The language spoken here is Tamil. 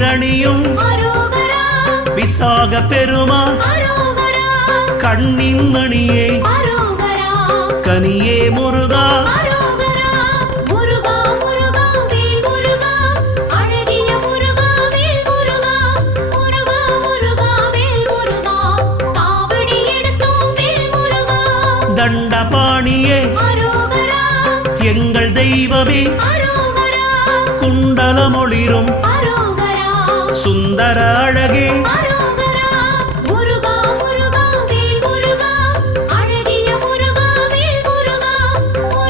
நீரணியும் விசாக பெருமான் கண்ணின் மணியே கனியே முருகா தண்டபாணியே எங்கள் தெய்வமே குண்டலமொளிரும் சுந்தர அழகே